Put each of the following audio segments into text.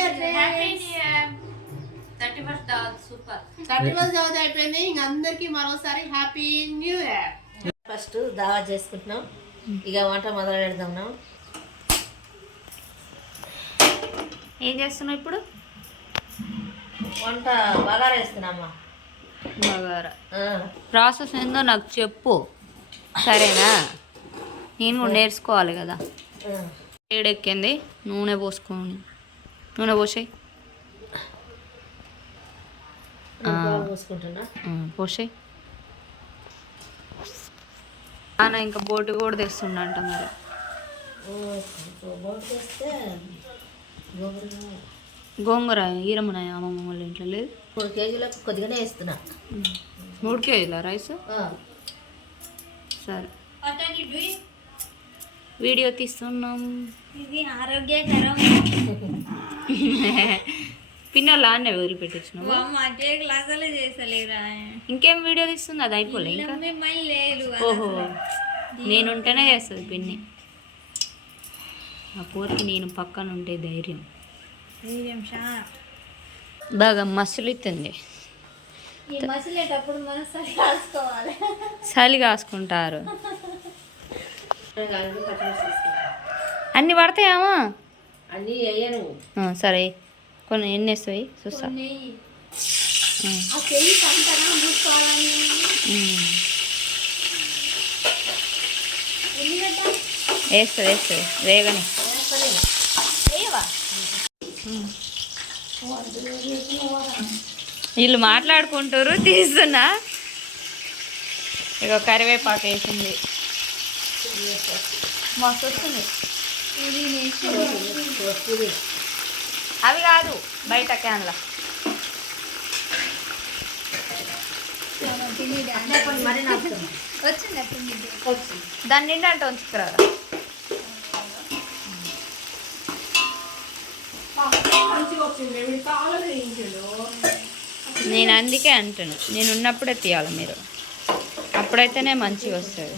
Year 31st చదువు అయిపోయింది. ఇంక అందరికి మరోసారి హ్యాపీ న్యూ ఇయర్. ఫస్ట్ దావా చేసుకుంటున్నాం. ఇక వంట మొదలు పెడదాం. ఏం చేస్తున్నావు ఇప్పుడు? వంట బగారా వేస్తున్నామ్మా. బగారా ప్రాసెస్ ఏందో నాకు చెప్పు, సరేనా? నేను కూడా నేర్చుకోవాలి కదా. వేడెక్కింది, నూనె పోసుకోండి. నూనె పోసాయి పోసుకుంటున్నా. పోసాయి. నాన్న ఇంకా బోటి కూడా తెస్తుండంట మరి. గోంగూర ఈరమునాయ అమ్మమ్మ వాళ్ళ ఇంట్లో లేదు. 3 కేజీలకు కొద్దిగానే వేస్తున్నా. 3 కేజీల రైస్. సరే వీడియో తీస్తున్నాం. ఇది ఆరోగ్యకరం. పిన్నోళ్ళ అన్నీ వదిలిపెట్టచ్చు. అసలు చేసలేరా? ఇంకేం వీడియో తీస్తుంది? అది అయిపోలే ఇంకా. లేదు. ఓహో, నేనుంటేనే చేస్తుంది పిన్ని. ఆ పోరికి నేను పక్కన ఉంటే ధైర్యం. బాగా మసులుతుంది. ఈ మసిలేటప్పుడు మనం సరి కాసుకోవాలి. చలి కాసుకుంటారు. అన్నీ పడతాయామా? అన్నీ వేయను. సరే కొన్ని ఎన్ని వేస్తాయి చూస్తా. వేస్తుంది వేగని. వీళ్ళు మాట్లాడుకుంటారు, తీస్తున్నా. ఇక కరివేపాకు వేసింది, మస్తు వస్తుంది. అవి కాదు, బయట క్యాన్ల. దాని నిండా అంటే ఉంచుకురారా. నేను అందుకే అంటాను, నేను ఉన్నప్పుడే తీయాలి మీరు, అప్పుడైతేనే మంచిగా వస్తుంది.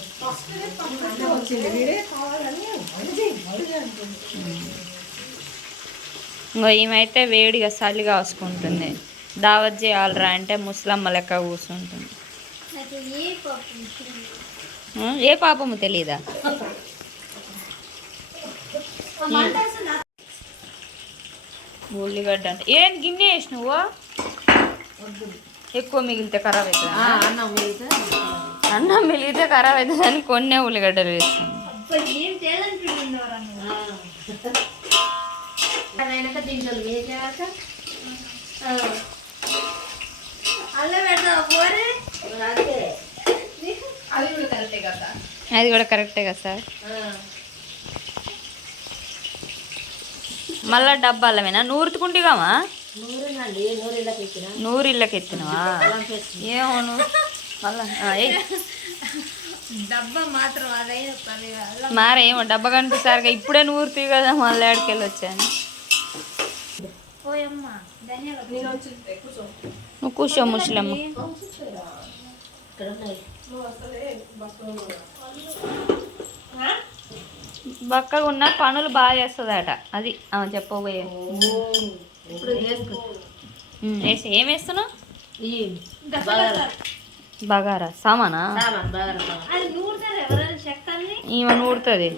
ఇంకో ఈమెయితే వేడిగా చలిగా వసుకుంటుంది. దావత్ చేయాలరా అంటే ముసలమ్మ లెక్క కూర్చుంటుంది. ఏ పాపము తెలీదా? ఉల్లిగడ్డ అంటే ఏం గిన్నె వేసి నువ్వు ఎక్కువ మిగిలితే ఖరాబ్ అవుతుంది. అన్నం మిగిలితే ఖరాబ్ అవుతుంది అని కొన్నే ఉల్లిగడ్డలు వేస్తాను. అది కూడా కరెక్టే కదా సార్. మళ్ళా డబ్బాలమేనా నూరుతుకుంటేగామా? నూరిళ్ళకి ఎత్తినవా? ఏమో మళ్ళా డబ్బా మాత్రం మారేమో డబ్బా కనిపిస్తారుగా. ఇప్పుడే నూరుతీ కదా, మళ్ళీ ఆడికెళ్ళి వచ్చాను. నువ్వు కూర్చో ముసలమ్మ. బక్కగా ఉన్న పనులు బాగా చేస్తుందట. అది చెప్పబోయే. ఏం వేస్తున్నావు? బగారా సామానా? ఈమె నూరుతుంది.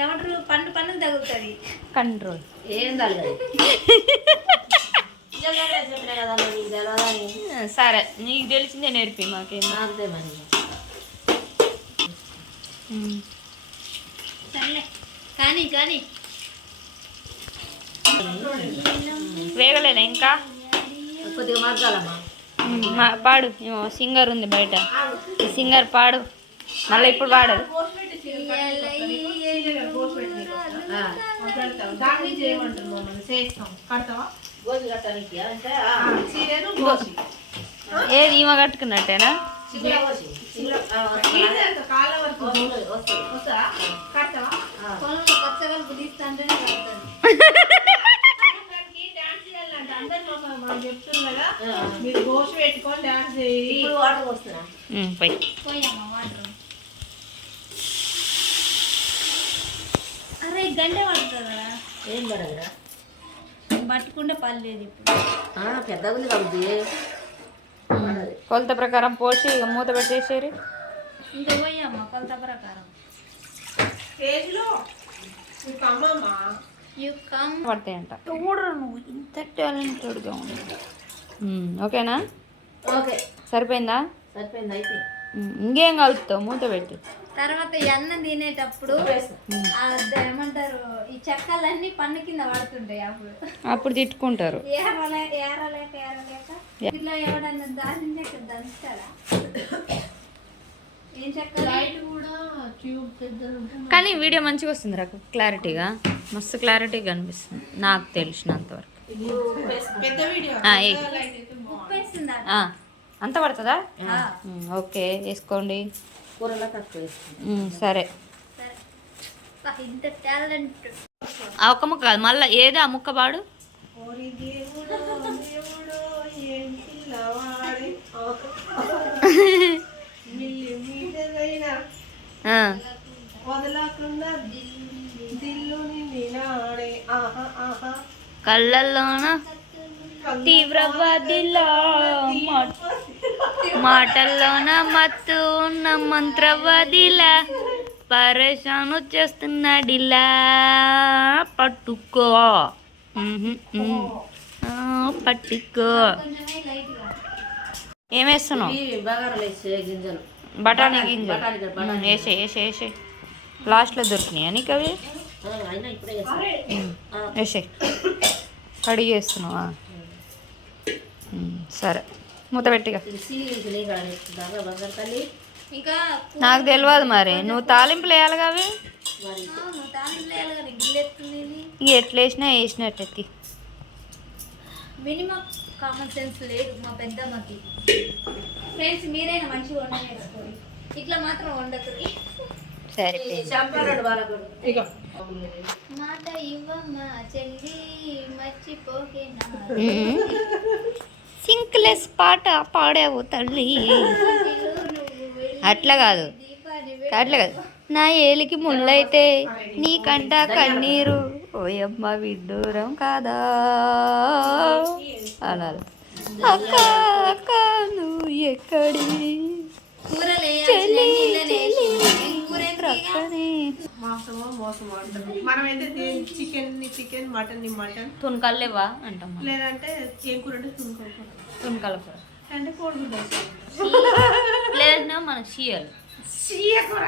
ఏమంటారు, పండు పండు తగులుతుంది. కంట్రోల్ ఏం తగ్గదు. సరే నీకు తెలిసిందే నేర్పి మాకేం. కానీ కానీ వేగలేదా ఇంకా? కొద్దిగా మగ్గాలమ్మా. పాడు, సింగర్ ఉంది బయట, సింగర్ పాడు. మళ్ళీ ఇప్పుడు పాడదు. ఏది ఈమె కట్టుకున్నట్టేనా? అరే గంటే పడుతుందా? ఏం పడదురా. పట్టుకుంటే పర్లేదు ఇప్పుడు. పెద్దగా ఉంది కాబట్టి కొలత ప్రకారం పోసి ఇక మూత పెట్టేసేరి. ఇంకా పోయామ్మా కొలత ప్రకారం. You come. పడతాయంట. చూడరు నువ్వు ఇంత టాలెంటెడ్గా ఉంది. ఓకేనా? ఓకే సరిపోయిందా? సరిపోయింది అయితే. ఇంకేం కలుపుతావు? మూత పెట్టు. తర్వాత ఈ అన్నం తినేటప్పుడు ఏమంటారు, ఈ చెక్కలన్నీ పన్ను కింద పడుతుంటాయి. అప్పుడు తిట్టుకుంటారు. ఏరలేక ఇట్లా ఎవడన్నా దాని దంచుతారా? ఏం చెక్క లైట్ కూడా ట్యూబ్ పెద్ద ఉంటుంది. కానీ వీడియో మంచిగా వస్తుంది రా, క్లారిటీగా, మస్తు క్లారిటీగా కనిపిస్తుంది నాకు తెలిసినంతవరకు. పెద్ద వీడియో ఉప్పు వేస్తుందా? అంత పడుతుందా? ఓకే, వేసుకోండి. కూరలో తక్కువ వేసుకుంటాం. సరే. ఇంత టాలెంట్. ఆ ఒక్క ముక్క కాదు, మళ్ళీ ఏదో ఆ ముక్క పాడు. కళ్ళల్లోన తీవ్రవాదిలా, మాటల్లోన మత్తు ఉన్న మంత్రవాదిలా, పరేషాను చేస్తున్నాడిలా, పట్టుకో పట్టుకో. ఏమేస్తున్నావు? బగారాలు వేసే గింజలు, బఠానీ గింజలు వేసే వేసే వేసే. లాస్ట్లో దొరికినాయి నీకు అవి? అయినా ఇప్పుడే వేసే. కడిగి వేస్తున్నావా? సరే, మూత పెట్టిగా. ఇంకా నాకు తెలియదు మరి, నువ్వు తాలింపులు వేయాలి అవి. ఇక ఎట్లా వేసినా వేసినట్టు. మినిమం కామన్ సెన్స్ లేదు మా పెద్దమ్మకి. ఫ్రెండ్స్, మీరైనా మంచిగా వంట నేర్చుకోండి, ఇట్లా మాత్రం వండకూడదు. సరే, మాట ఇవ్వమ్మా చెల్లి మర్చిపోకేనా. సింక్లెస్ పాట పాడావు తల్లి. అట్లా కాదు, అట్లా కాదు. నా ఏలికి ముళ్ళైతే నీకంట కన్నీరు, ఓయమ్మ విడ్డూరం కాదా అనాలి. అక్క అక్క నువ్వు ఎక్కడి మనమైతే చికెన్ మటన్ తునకల్లేవా అంటాం, లేదంటే ఏం కూర అంటే తునకల కూర అంటే కోడిగుడ్డ, లేదంటే మన చీయలు, చీయ కూర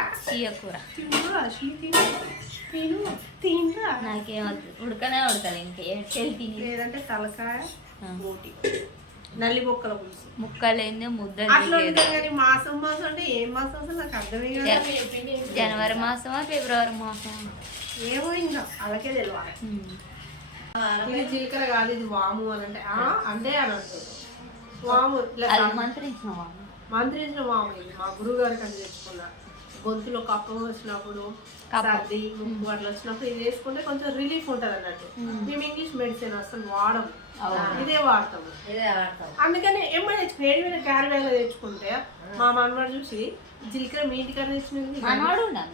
నాకేమవుతుంది, ఉడకనే ఉడకదు. ఇంకేం తిని, లేదంటే తలకాయ బోటి, నల్లి బొక్కల పులుసు, ముక్కలేందే ముద్ద. అట్లా ఉంటుంది. కానీ మాసం అంటే ఏం మాసం అసలు నాకు అర్థమే కాదు. జనవరి మాసమా ఫిబ్రవరి మాసమా ఏమో ఇంకా అలాగే తెలియాలి. ఇది జీలకర్ర కాదు, ఇది వాము అని అంటే అంటే అని అంటుంది. వాము మంత్రించిన వాము ఇది మా గురువు గారికి అని తెచ్చుకున్నా. గొంతులో కప్ప వచ్చినప్పుడు, సర్ది ముక్కు అట్లా వచ్చినప్పుడు ఇది వేసుకుంటే కొంచెం రిలీఫ్ ఉంటుంది అన్నట్టు. మేము ఇంగ్లీష్ మెడిసిన్ అసలు వాడము, ఇదే వాడతాము. అందుకని ఏమైనా వేడిమైన క్యారవేలో తెచ్చుకుంటే మా మనవాడు చూసి జీలకర్ర మీ ఇంటికన్నా తెచ్చినది ఉన్నాడు.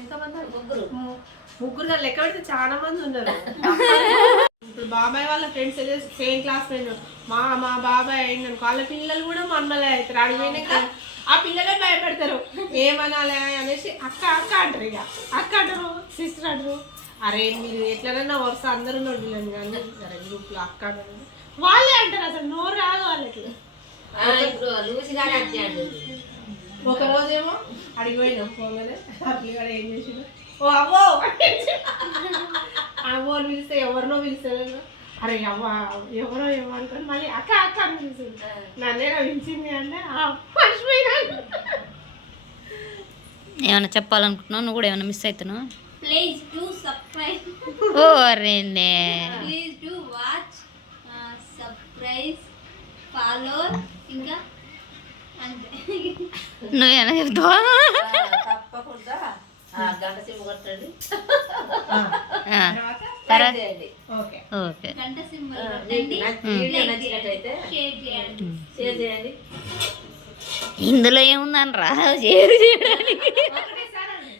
ఎంతమంది? ముగ్గురు లెక్క పెడితే చాలా మంది ఉన్నారు. ఇప్పుడు బాబాయ్ వాళ్ళ ఫ్రెండ్స్ అయితే సేమ్ క్లాస్ ఫ్రెండ్. మా బాబాయ్ అయిన వాళ్ళ పిల్లలు కూడా మనమలే అవుతారు. అడిగినాక ఆ పిల్లలే భయపెడతారు, ఏమనాలి అనేసి అక్క అక్క అంటారు. ఇక అక్క అంటారు, సిస్టర్ అంటారు. అరే మీరు ఎట్లనన్నా వరుస అందరూ నోడిలేను కానీ గ్రూప్లో అక్క అంటారు, వాళ్ళే అంటారు. అసలు నోరు రాదు వాళ్ళకి. ఒక రోజేమో అడిగిపోయినాం పోగానే అట్లా ఏం చేసిండు, ఓ అవ్వో అవ్వని పిలిస్తే ఎవరినో పిలిచారు. అరే అవ్వ ఎవరో ఏమనుకోని మళ్ళీ అక్క అక్క అని పిలిచింది. నన్నే నవ్వించింది అంటే మర్చిపోయినా. ఏమైనా చెప్పాలనుకుంటున్నావు? నువ్వు కూడా ఏమైనా మిస్ అవుతున్నావు? Please do subscribe. ఓ రేనే, please do watch, subscribe, follow. ఇంకా అంతే. నువ్వేనా చెప్తావా? తప్పకుండా గంట సేపు కొట్టండి. ఓకే, గంట సింబల్ నచ్చినట్టయితే షేర్ చేయండి. ఇందులో ఏముందని రా షేర్ చేయడానికి.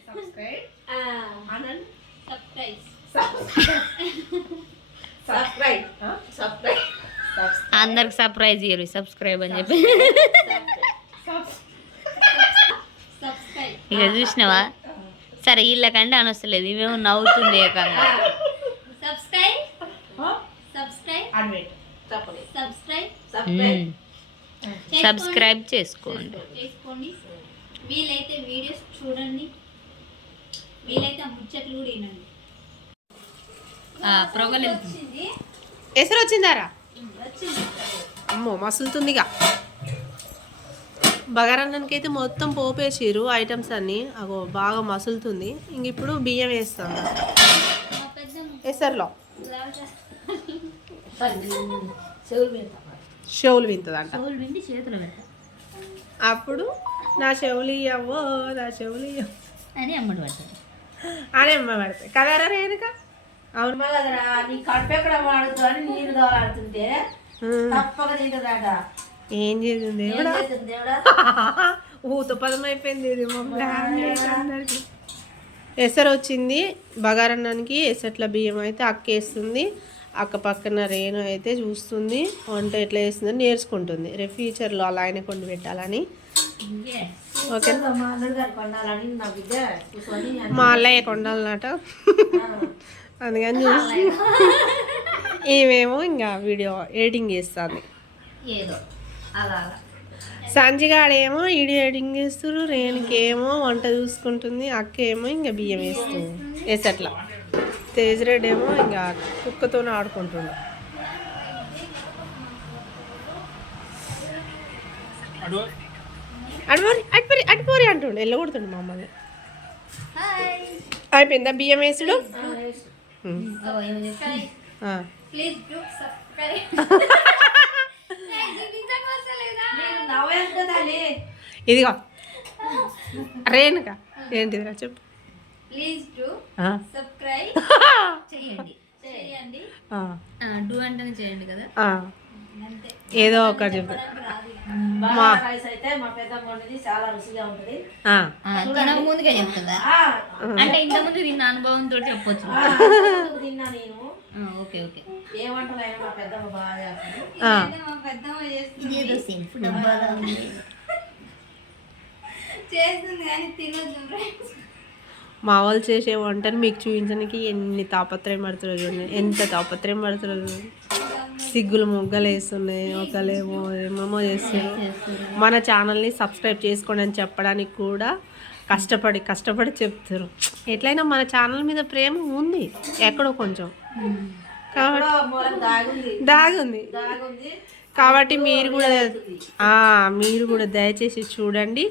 సబ్స్క్రైబ్. సబ్స్క్రైబ్ సబ్స్క్రైబ్ అందరికి సర్ప్రైజ్ ఇయ్యరు సబ్స్క్రైబ్ అని చెప్పి సబ్స్క్రైబ్ ఇక చూసినావా సరే వీళ్ళకంటే అనొస్తలేదు ఇవేమో నవ్వుతుంది ఏకంగా సబ్స్క్రైబ్ సబ్స్క్రైబ్ అడ్మిట్ చెప్పండి సబ్స్క్రైబ్ సబ్స్క్రైబ్ సబ్స్క్రైబ్ చేసుకోండి చేసుకోండి వీలైతే వీడియోస్ చూడండి వీలైతే ముచ్చట్లు కూడా వినండి ప్రోగలు వచ్చింది ఎసరు వచ్చిందారా వచ్చింది అమ్మో మసులుతుందిగా బగారన్నానికి అయితే మొత్తం పోపేసిరు ఐటమ్స్ అన్నీ అగో బాగా మసులుతుంది ఇంక ఇప్పుడు బియ్యం వేస్తాం మా పెద్ద ఎసర్లో చెవులు మీద చెవులు వింతదంట చెవులు విండి చేతులు పెట్ట అప్పుడు నా చెవులు ఇవ్వో నా చెవులు ఇవ్వవు అని అమ్మడు పడతాడు అని అమ్మ పడతాయి కదరా రేణుక అవును అమ్మ కదరా నీ కడుపు ఎక్కడ వాడుతూ అని నీరు దోలాడుతుంటే తప్పక తింటుందట ఏం చేసింది ఏం దేవుడా చేస్తుంది దేవుడా ఊత పదం అయిపోయింది ఇది అందరికి ఎసరు వచ్చింది బగారన్నానికి ఎసట్ల బియ్యం అయితే అక్క వేస్తుంది అక్క పక్కన రేణు అయితే చూస్తుంది వంట ఎట్లా వేస్తుందని నేర్చుకుంటుంది రేపు ఫ్యూచర్లో అలా ఆయన కొండి పెట్టాలని ఓకే మా అల్లుడు గారు కొండాలని నా బిడ్డ కూర్చొని మా అల్లయ్య కొండాలన్నట అందుకని చూసి ఈమెమో ఇంకా వీడియో ఎడిటింగ్ చేస్తుంది ఏదో అలా అలా సంజిగాడేమో వీడియో ఎడిటింగ్ చేస్తారు రేణుకేమో వంట చూసుకుంటుంది అక్క ఏమో ఇంకా బియ్యం వేస్తుంది వేసట్లా తేజరెడ్డి ఏమో ఇంకా కుక్కతోనే ఆడుకుంటుండు అడిపోరి అడిపోరి అడిపోరి అంటుండు వెళ్ళగొడుతుండు మమ్మల్ని హాయ్ అయిపోయిందా బియ్యం వేసుడు ప్లీజ్ డూ సబ్స్క్రైబ్ నవ్వేస్తా తల్లి ఇదిగో రేణుక ఏంటిదిరా చెప్పు ప్లీజ్ డూ సబ్స్క్రైబ్ చేయండి చేయండి డూ అంటేనే చేయండి కదా అంతే ఏదో ఒకటి చెప్పు బాగా రైస్ అయితే మా పెద్దమ్మ వండిది చాలా రుచిగా ఉంటుంది తినక ముందుగా చెప్తుందా అంటే ఇంత ముందు తిన్న అనుభవంతో చెప్పొచ్చు తిన్నా నేను ఓకే ఓకే ఏ వంటలు అయినా మా పెద్దమ్మ బాగా చేస్తుంది ఇదైతే మా పెద్దమ్మ చేస్తుంది చేస్తుంది కానీ తినొద్దు ఫ్రెండ్స్ మా వాళ్ళు చేసే వంటను మీకు చూపించడానికి ఎన్ని తాపత్రయం పడుతుందో చూడండి ఎంత తాపత్రయం పడుతుందో చూడండి సిగ్గులు మొగ్గలు వేస్తున్నాయి ఒకలేమో ఏమేమో చేస్తారు మన ఛానల్ని సబ్స్క్రైబ్ చేసుకోండి అని చెప్పడానికి కూడా కష్టపడి చెప్తారు ఎట్లయినా మన ఛానల్ మీద ప్రేమ ఉంది ఎక్కడో కొంచెం కాబట్టి మూలం దాగుంది దాగుంది దాగుంది కాబట్టి మీరు కూడా దయచేసి చూడండి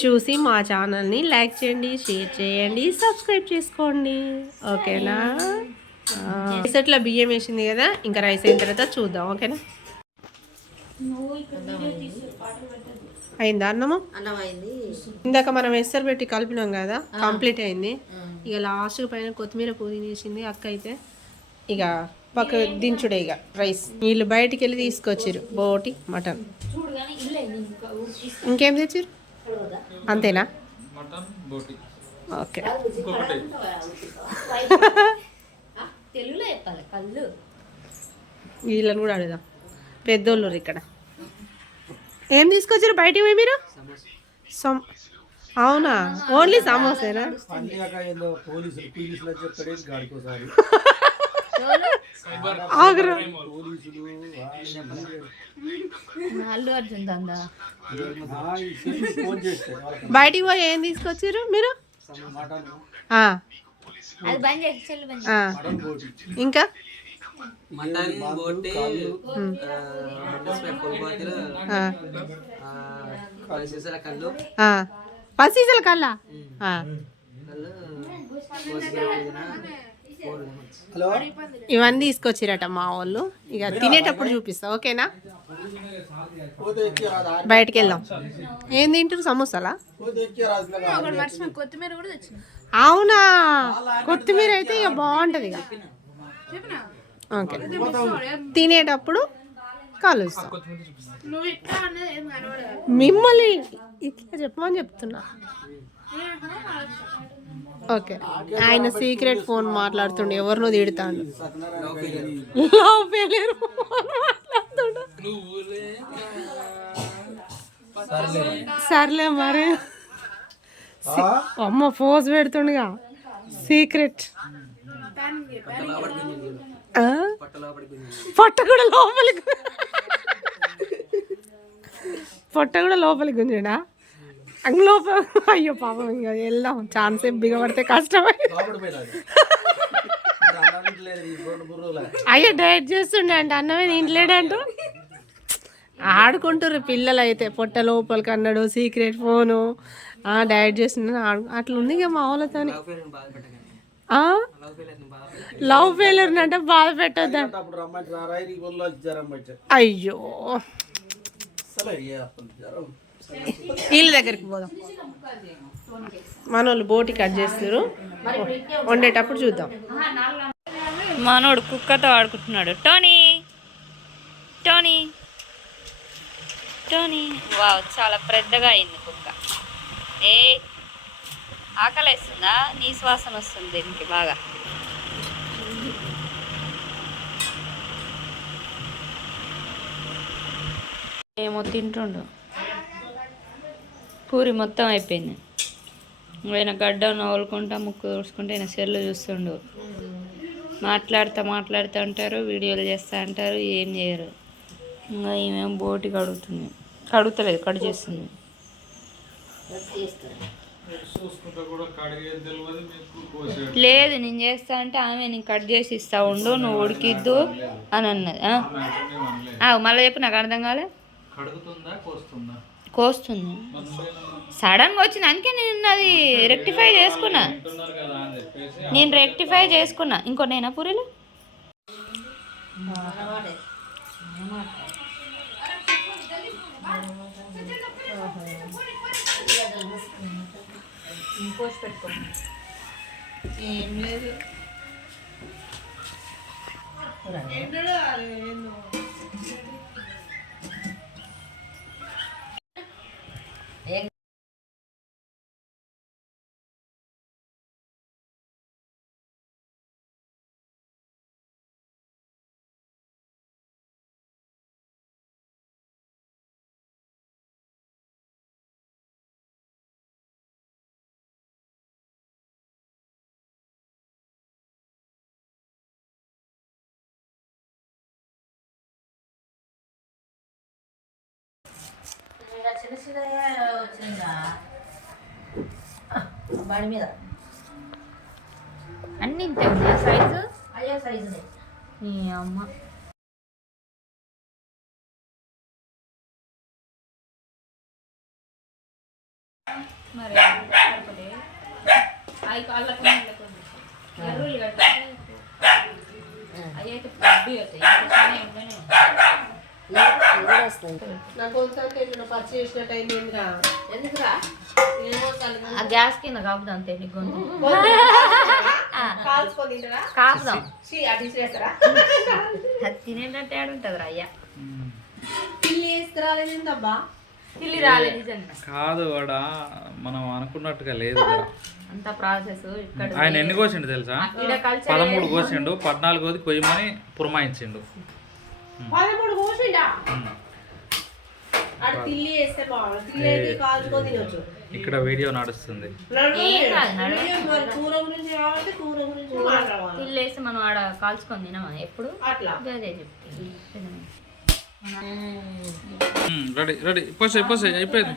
చూసి మా ఛానల్ని లైక్ చేయండి షేర్ చేయండి సబ్స్క్రైబ్ చేసుకోండి ఓకేనా రైస్లో బియ్యం వేసింది కదా ఇంకా రైస్ అయిన తర్వాత చూద్దాం ఓకేనా అయిందా అన్నము అన్నం అయింది ఇందాక మనం ఎసరు పెట్టి కలిపినాం కదా కంప్లీట్ అయింది ఇక లాస్ట్ పైన కొత్తిమీర పుదీనా వేసింది అక్క అయితే ఇక పక్క దించుడే ఇక రైస్ వీళ్ళు బయటికి వెళ్ళి తీసుకొచ్చారు బోటి మటన్ ఇంకేం తెచ్చారు అంతేనా ఓకే తెలుగులో చెప్పాలి కళ్ళు వీళ్ళని కూడా అడుగుదాం పెద్దోళ్ళు ఇక్కడ ఏం తీసుకొచ్చారు బయటికి పోయి మీరు అవునా ఓన్లీ సమోసేనా ఆగరా అల్లు అర్జున్ దందా బయటికి పోయి ఏం తీసుకొచ్చారు మీరు అది బంద్ చేసి చెల్లు బంద్ ఇంకా మటన్ బోటి కళ్ళు పసీసల కల్లా ఇవన్నీ తీసుకొచ్చిరట మా వాళ్ళు ఇక తినేటప్పుడు చూపిస్తా ఓకేనా బయటికి వెళ్దాం ఏం తింటారు సమోసాలా అవునా కొత్తిమీర అయితే ఇక బాగుంటది ఇక ఓకే తినేటప్పుడు కలుస్తాం మిమ్మల్ని ఇట్లా చెప్పమని చెప్తున్నా ఓకే ఆయన సీక్రెట్ ఫోన్ మాట్లాడుతుండే ఎవరినో తిడతాడు సర్లే మరి అమ్మ ఫోజ్ పెడుతుండగా సీక్రెట్ పొట్ట కూడా లోపలికి గుంజడా లోపల అయ్యో పాపం ఇంకా వెళ్దాం ఛాన్స్ బిగబడితే కష్టమై అయ్యో డైట్ చేస్తుండే అంటే అన్నమే తింటలేడంటూ ఆడుకుంటారు పిల్లలు అయితే పొట్ట లోపలికి అన్నాడు సీక్రెట్ ఫోను డైట్ చేస్తుండే అట్లా ఉంది ఇక మా వాళ్ళతో లవ్ ఫెయిలర్ అంటే బాధ పెట్టద్దా అయ్యో వీళ్ళ దగ్గరికి పోదాం మనోళ్ళు బోటి కట్ చేస్తారు వండేటప్పుడు చూద్దాం మనోడు కుక్కతో ఆడుకుంటున్నాడు టోనీ టోనీ టోనీ వావ్ చాలా పెద్దగా అయింది కుక్క ఏ ఆకలేస్తుందా నీ శ్వాసన వస్తుంది దీనికి బాగా ఏమో తింటుండు పూరి మొత్తం అయిపోయింది ఆయన గడ్డ నవ్వులుకుంటా ముక్కు తుడుచుకుంటే ఆయన సెల్లు చూస్తుండు మాట్లాడుతూ ఉంటారు వీడియోలు చేస్తూ అంటారు ఏం చేయరు ఇంకా ఈమెం బోటి కడుగుతలేదు కడు చేస్తుంది లేదు నేను చేస్తా అంటే ఆమె నేను కట్ చేసి ఇస్తా ఉండు నువ్వు ఉడికిద్దు అని అన్నది మళ్ళీ చెప్పు నాకు అర్థం కాలే కోస్తుంది సడన్గా వచ్చింది అందుకే నేను అది రెక్టిఫై చేసుకున్నా ఇంకో నేనా పూరీలు ఏం లేదు చిన్న చిన్నగా వచ్చిందా బాడి మీద అన్ని ఇంతే ఉన్నాయా సైజు అయ్యో సైజు ఈ అమ్మ మరి అవి కాళ్ళకు ఎర్రులు కట్టాలి అవి అయితే పడ్డి అవుతాయి నాకు పచ్చి చేసినట్టు అయింది ఎందుకురా ఆ గ్యాస్ కింద కాపుదాం అంతే నీకు కాపుదాం అది తినేటట్టు ఏడుంటుంది అయ్యా పిల్లి వేసుకురాలేదబ్బా పిల్లి రాలేదు నిజంగా కాదు వాడ మనం అనుకున్నట్టుగా లేదు అంత ప్రాసెస్ ఇక్కడ ఆయన ఎన్ని కోసిండు తెలుసా 13 కోసిండు 14 కొయ్యమని పురమాయించిండు 13 కోసిండా అక్కడ తిల్లి వేస్తే బాగుంది తిల్లి కాల్చుకొని తినొచ్చు ఇక్కడ వీడియో నడుస్తుంది కూర గురించి కావాలంటే కూర గురించి మాట్లాడాలి తిల్లి వేసి మనం ఆడ కాల్చుకొని తినమా ఎప్పుడు అట్లా అదే చెప్తాను రెడీ రెడీ పోసే అయిపోయింది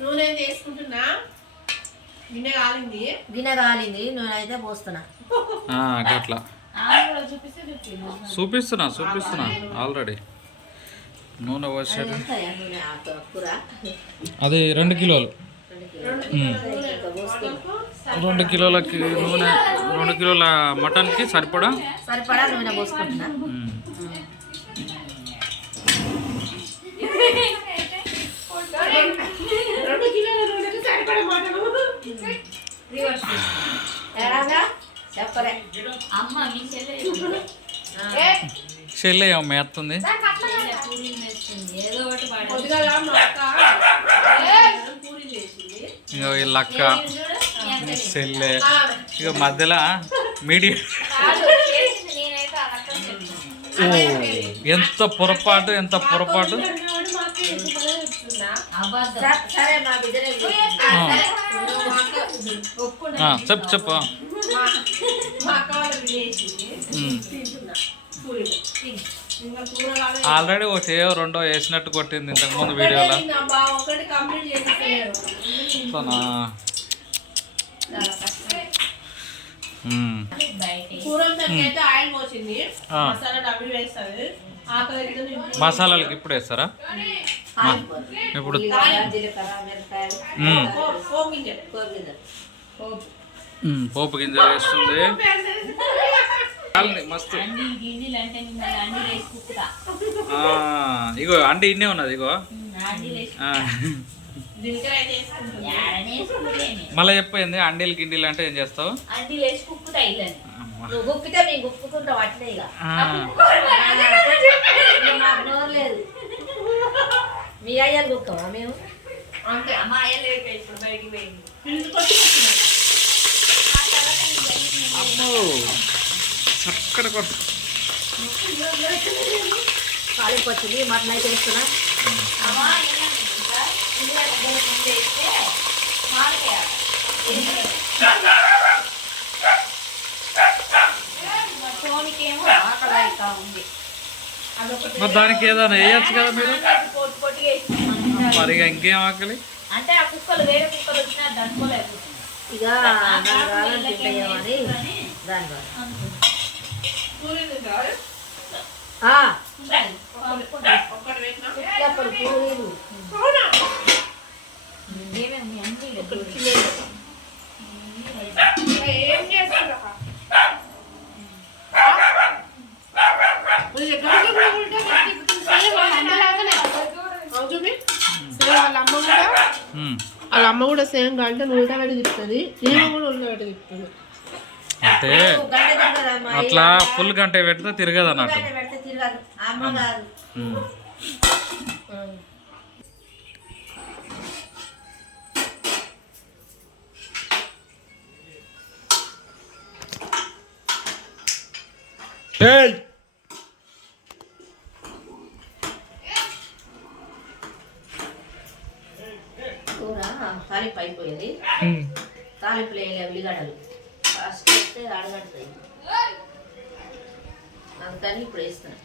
నూనె వేసుకుంటున్నా గిన్నె కాలింది నూనె అయితే పోస్తున్నా అట్లా చూపిస్తున్నా ఆల్రెడీ నూనె పోసాడు అది 2 కిలోలు 2 కిలోలకి నూనె 2 కిలోల మటన్కి సరిపడా నూనె పోసుకుంటున్నా చెల్లె మేస్తుంది పూరీలు చేసింది ఇక వీళ్ళక్క చెల్లె ఇక మధ్యలో మీడియం ఎంత పొరపాటు సరే మా బిడ్డనే చెప్పు ఆల్రెడీ ఒకటో రెండో వేసినట్టు కొట్టింది ఇంతకుముందు వీడియోలో. మసాలాలకి ఇప్పుడు వేస్తారా? ఇప్పుడు పోపు గింజలు వేస్తుంది మస్తు. ఇగో అండి ఇన్నే ఉన్నది. ఇగో మళ్ళీ చెప్పయింది అండీలు గిండీలు అంటే ఏం చేస్తావు? గుప్పితే మేము గుప్పుకుంటాం అట్లే ఇక మాకు నోరు లేదు. మీ అయ్యాలు గుప్తామా మేము? అంతే మా అయ్యలు ఇప్పుడు బయటికి పోయింది. చక్కడ కొట్టు కాలికి వచ్చింది మటన్ అయితే వేస్తున్నా. మరి దానికి ఏదైనా వేయచ్చు కదా మీరు? మరి ఇంకేం ఆకలి అంటే ఆ కుక్కలు వేరే కుక్కలు వచ్చినా దట్టుకోలేకపోతుంది. ఇక తింటాయని దాని వాళ్ళ అమ్మ కూడా సేమ్ గంట ఉల్టా పెట్టి తిప్పుతుంది. నేను కూడా ఉల్టా పెట్టి తిప్పుతుంది. అంటే అట్లా ఫుల్ గంట పెడితే తిరగదు అన్నట్టు. కూర తాలింపు అయిపోయేది. తాలింపులు వేయలే ఉల్లిగడ్డలు ఫస్ట్ వేస్తే అడగడుతుంది. అందుకని ఇప్పుడు వేస్తున్నా.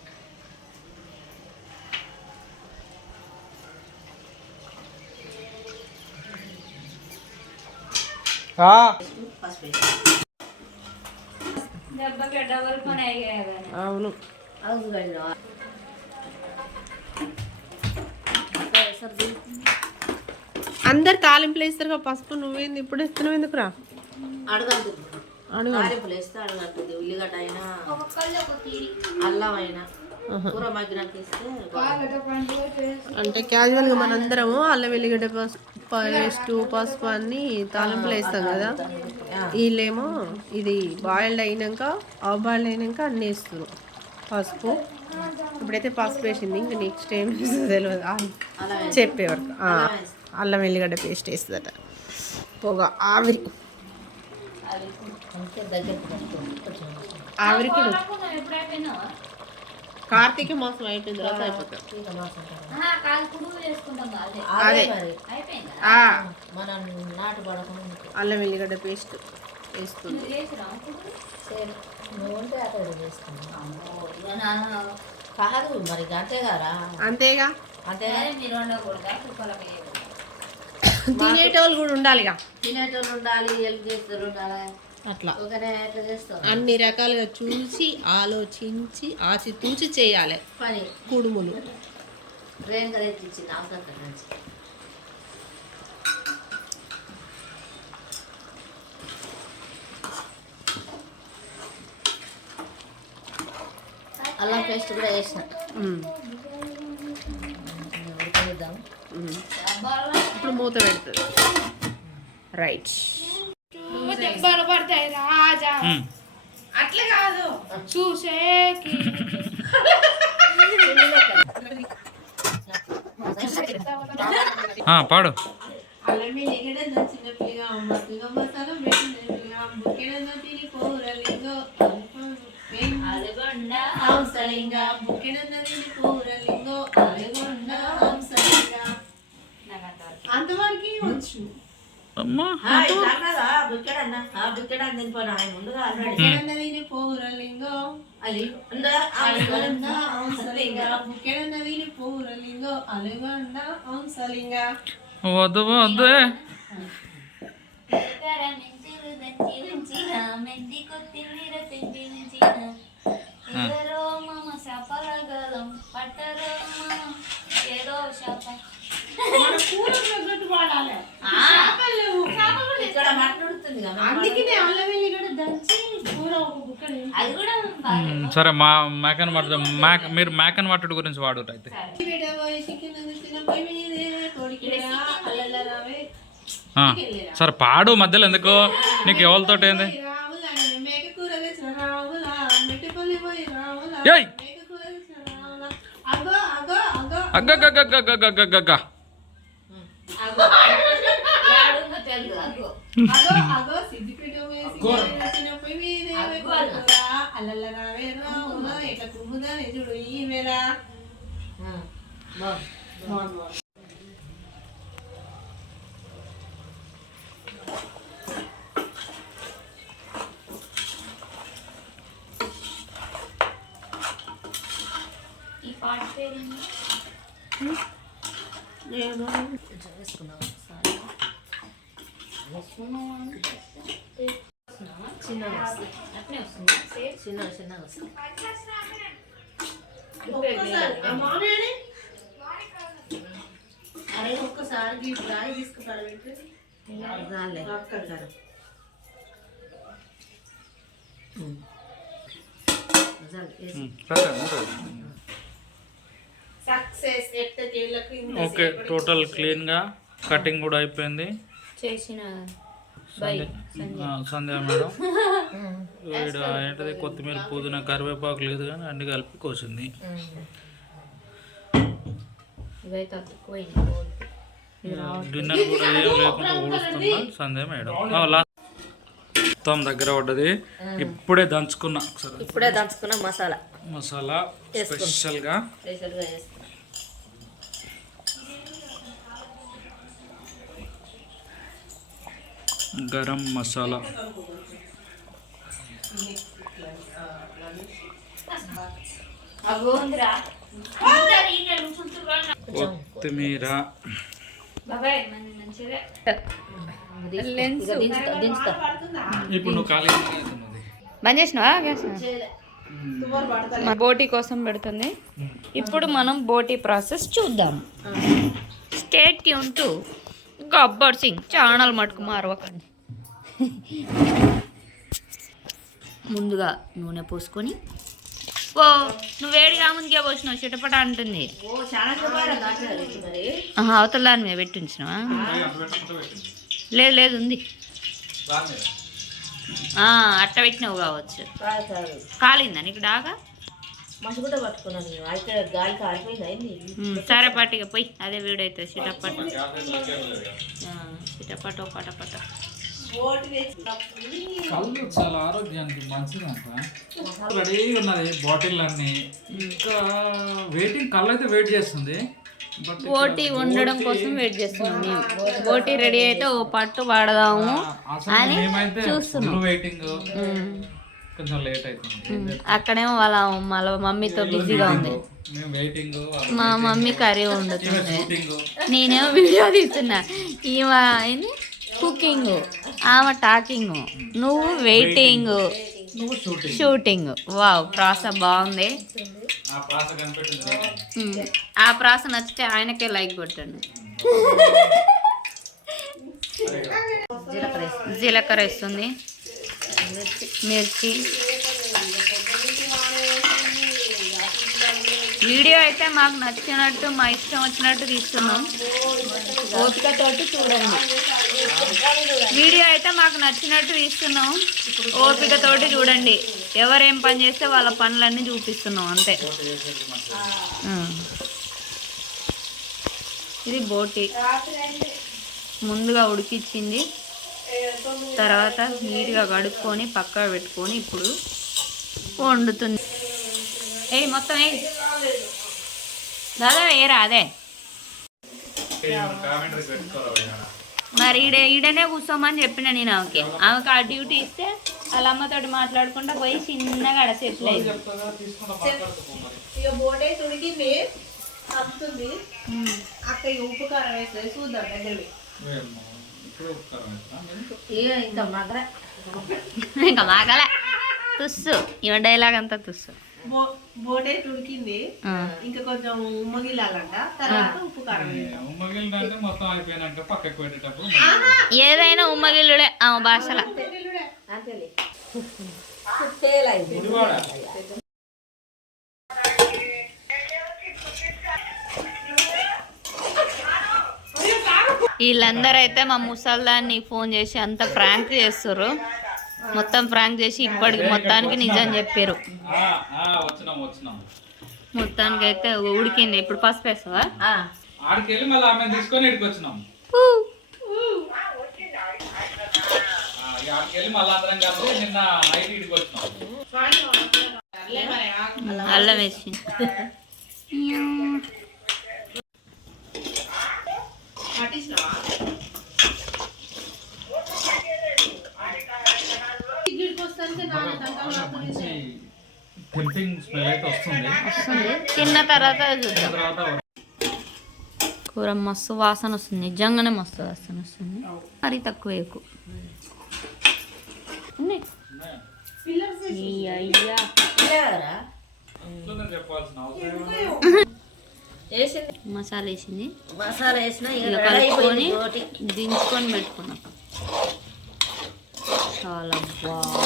పసుపు అవును అందరు తాలింపులు వేస్తారు పసుపు. నువ్వేంది ఇప్పుడు వేస్తున్నావు? ఎందుకురా అడగద్దు. తాలింపులు వేస్తే అడగడుతుంది. ఉల్లిగడ్డ అయినా అల్లం అయినా కూర మగ్గినాక వేస్తే అంటే క్యాజువల్గా మనందరము అల్లం వెల్లిగడ్డ పేస్ట్ పసుపు అన్ని తాలింపులు వేస్తాం కదా. వీళ్ళేమో ఇది బాయిల్డ్ అయినాక బాయిల్డ్ అయినాక అన్నీ వేస్తారు పసుపు. ఇప్పుడైతే పసుపు వేసింది. ఇంక నెక్స్ట్ ఏం వేస్తుందో తెలియదు చెప్పేవరకు. అల్లం వెల్లిగడ్డ పేస్ట్ వేస్తుందట. పొగ ఆవిరి ఆవిరికి కార్తీక మాసం అయిపోయిన తర్వాత అయిపోతుంది. అదే మనం నాటు పడకుండా అల్లం వెల్లిగడ్డ పేస్ట్ వేస్తుంది. కాదు మరి అంతేగారా? అంతేగా. అంతేగా. తినేటోళ్ళు కూడా ఉండాలిగా. తినేటోళ్ళు ఉండాలి, హెల్ప్ చేస్తారు ఉండాలి. అట్లా ఒకనే ఎట్లా చేస్తాం? అన్ని రకాలుగా చూసి ఆలోచించి ఆచితూచి చేయాలి పని. కుడుములు రేణుగా తెచ్చిచ్చింది అవసరం నుంచి. అల్లం పేస్ట్ కూడా వేసిన. ఉడకనిద్దాం. ఇప్పుడు మూత పెడుతుంది. రైట్. పడతాయి రాజా. అట్లా కాదు చూసేకి పాడు. అల్లం ఎల్లిగడ్డ దంచిన పిల్లగా మత్తుగా మసాలా పెట్టిన పిల్లగా బుక్కెడంత తిని కూరలింగో అలగొండ హంసలింగ బుక్కెడంత తిని కూరలింగో అలగొండ హంసలింగ అంతవరకు వచ్చు. అమ్మా బుక్కెడన్న తినిపోయినా ఆయన ముందుగా ఆల్రెడీ బుక్కెడంత తిని కూరలింగో అలగొండ హంసలింగ బుక్కెడంత తిని కూరలింగో అలగొండ హంసలింగ. వద్దు వద్దు మెంతి కొత్తిమీర తెంపి ఉంచిన ఎవరో మామ శాపలగలం పట్టరో మామ ఏదో శాప మన కూర తగ్గట్టు వాడాలి. ఇక్కడ మాట్లాడుతుంది కదా అందుకనే అల్లం ఎల్లిగడ్డ దంచి కూర ఒక బుక్కడు అది కూడా సరే మేకన్ మీరు మేకన్ వాటుడు గురించి వాడు అయితే సరే పాడు మధ్యలో ఎందుకు నీకు ఎవరితో ఏంది ఏయ్ అగ్గ ఈ పాట పేరు అరే ఒక్కసారి గాలి తీసుకుంటాడు సక్సెస్ ఓకే టోటల్ క్లీన్గా కటింగ్ కూడా అయిపోయింది. చేసిన సంధ్య మేడం వీడు ఏంటది కొత్తిమీర పుదీనా కరివేపాకు లేదు కానీ అన్ని కలిపి కోసింది. ఇవైతే డిన్నర్ కూడా ఏం లేకుండా ఊడుస్తున్నా సంధ్య మేడం. మొత్తం దగ్గర పడ్డది. ఇప్పుడే దంచుకున్నా మసాలా స్పెషల్గా గరం మసాలా కొత్తిమీర లెన్స్ ఇప్పుడు నువ్వు ఖాళీ బంద్ చేసినావా గ్యాస్? బోటీ కోసం పెడుతుంది. ఇప్పుడు మనం బోటీ ప్రాసెస్ చూద్దాం. Stay tune to Gabbar Singh channel మటుకు మారవకండి. ముందుగా నూనె పోసుకొని నువ్వు వేడి కాముందుకే పోసినావు చిటపట అంటుంది. అవతల దాని మీద పెట్టి ఉంచినావా? లేదు ఉంది అట్ట పెట్టినావు కావచ్చు. కాలిందా నీకు డాగా? సరే పట్టిగా పోయి అదే వీడైతే చిటపట పటపట. కళ్ళు చాలా ఆరోగ్యానికి మంచిదంట. రెడీగా ఉన్నది బాటిల్ అన్ని. ఇంకా వెయిటింగ్ కళ్ళు అయితే వెయిట్ చేస్తుంది. బోటీ వండడం కోసం వెయిట్ చేస్తున్నాం మేము. బోటీ రెడీ అయితే ఓ పట్టు వాడదాము అని చూస్తున్నాం. వెయిటింగ్ కొంచెం లేట్ అవుతుంది. అక్కడేమో వాళ్ళ మమ్మీతో బిజీగా ఉంది. మా మమ్మీ కర్రీ వండుతుంది, నేనేమో వీడియో తీస్తున్నా. ఈమె కుకింగ్, ఆమె టాకింగ్, నువ్వు వెయిటింగ్, షూటింగ్. వావ్ ప్రాసెస్ బాగుంది. ఆ ప్రాసెస్ నచ్చితే ఆయనకే లైక్ కొట్టండి. జీలకర్ర వేస్తుంది, మిర్చి. వీడియో అయితే మాకు నచ్చినట్టు మా ఇష్టం వచ్చినట్టు తీస్తున్నాం. ఓపికతోటి చూడండి. వీడియో అయితే మాకు నచ్చినట్టు తీస్తున్నాం, ఓపికతోటి చూడండి. ఎవరేం పని చేస్తే వాళ్ళ పనులన్నీ చూపిస్తున్నాం అంతే. ఇది బోటి. ముందుగా ఉడికిచ్చింది, తర్వాత నీట్గా కడుక్కొని పక్కన పెట్టుకొని ఇప్పుడు వండుతుంది. మొత్తం దాదా ఏరా అదే మరి ఈడనే కూర్చోమని చెప్పిన నేను ఆమెకి ఆ డ్యూటీ ఇస్తే వాళ్ళ అమ్మతోటి మాట్లాడుకుంటా పోయి చిన్నగా అడ సెటిల్ అయింది. ఇక బోటే ఉడికింది వస్తుంది అక్క ఉప్పు కారం వేస్తుంది చూద్దాం దగ్గర ఇంకా మాకలే తుస్సు ఇవ డైలాగ్ అంతా తుస్సు. బోటే ఉడికింది ఇంకా కొంచెం ఉమ్మగిలాలంట, తర్వాత ఉప్పు కారం ఏదైనా ఉమ్మగిల్లుడే ఆమె భాషలో. వీళ్ళందరూ అయితే మా ముసల్దాన్ని ఫోన్ చేసి అంత ప్రాంక్ చేస్తారు, మొత్తం ప్రాంక్ చేసి ఇప్పటికి మొత్తానికి నిజం చెప్పారు. మొత్తానికి అయితే ఉడికింది. ఇప్పుడు పసుపు వేస్తావా? అల్లం వేసి తిన్న తర్వాత చూద్దాం. కూర మస్తు వాసన వస్తుంది, నిజంగానే మస్తు వాసన వస్తుంది. మరి తక్కువ ఎక్కువ మసాలా వేసింది, ఇక కలుపుకొని దించుకొని పెట్టుకున్నాం. చాలా బాగా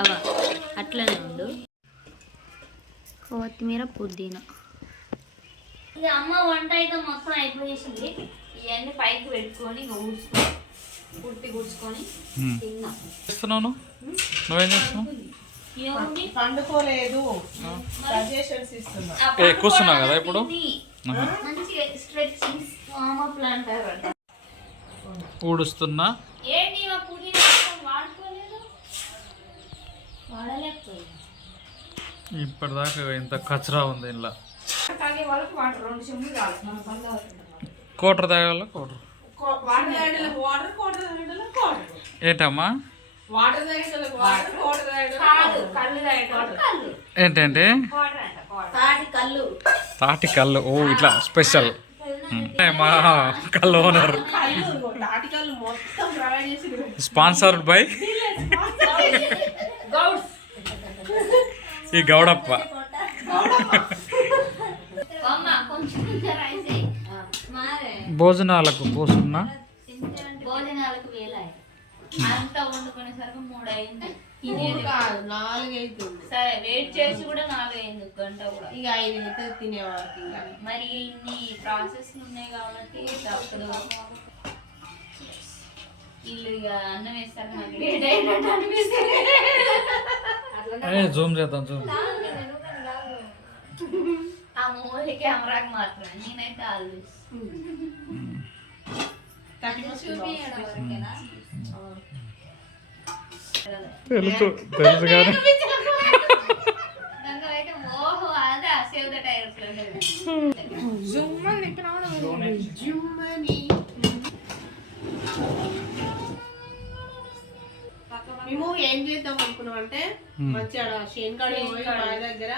అవా అట్లనే ఉండు. కొత్తిమీర పుదీనా. ఇక అమ్మ వంట అయితే మొత్తం అయిపోయేసింది. ఇవన్నీ పైకి పెట్టుకొని ఇక కూర్చుకొని తిన్నాం. నువ్వేం చేస్తున్నావు? పండుకోలేదు, సజెషన్స్ ఇస్తున్నా. కూర్చున్నావు కదా ఇప్పుడు. మంచిగా స్ట్రెచింగ్ వార్మప్ అంటారు. ఊడుస్తున్నా. ఏంటి పుదీనా వాడుకోలేదు, వాడలేకపోయింది. ఇప్పటిదాకా ఇంత కచరా ఉంది ఇలా. కోటర్ తాగాల ఏంటమ్మా? ఏంటంటే తాటి కళ్ళు. ఓ ఇట్లా స్పెషల్ మా కళ్ళు ఓనర్. స్పాన్సర్డ్ బై ఈ గౌడప్ప. భోజనాలకు కూర్చున్నా. భోజనాలకు వేలాయి అంతా వండుకునేసరికి 3 అయింది. సరే వెయిట్ చేసి కూడా 4 అయింది, గంట కూడా. ఇక 5 అయితే తినేవారికి. మరి ఇన్ని ప్రాసెస్ ఉన్నాయి కాబట్టి తప్పదు. వీళ్ళు ఇక అన్నం వేస్తారు, నాకు లేట్ అయినట్టు అనిపిస్తుంది. జూమ్ చేద్దాం. జూమ్ ఆ మూవీ కెమెరాకి మాత్రమే, నేనైతే ఆల్వేస్ తెలుసు కానీ ఓహో అదా సేవ్ ద టైర్స్. మేము ఏం చేద్దాం అనుకున్నాం అంటే మంచిగా శేన్కాడి బావి దగ్గర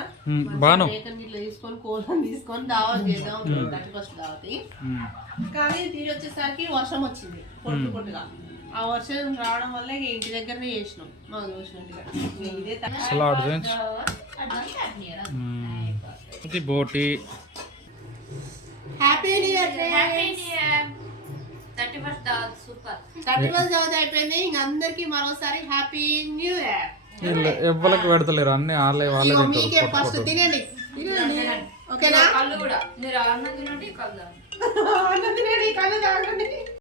ఇట్లా తీసుకొని కోలం తీసుకొని దావత్ చేద్దాం 31st దావతి. కానీ తీరు వచ్చేసరికి వర్షం వచ్చింది పొట్టుగా. ఆ వర్షం రావడం వల్ల ఇంటి దగ్గరనే చేసినాం మాకు చూసినట్టుగా. ఇదే బోటి. Happy new year. 31st దావత్ సూపర్. 31st దావత్ అయిపోయింది. ఇంక అందరికి మరోసారి హ్యాపీ న్యూ ఇయర్. ఎవ్వరికి పెడతలేరు, అన్ని వాళ్ళే మీకే ఫస్ట్ తినండి. ఓకేనా? కళ్ళు కూడా మీరు అన్నం తినండి, కళ్ళు అన్నం తినండి, కళ్ళు తాగండి.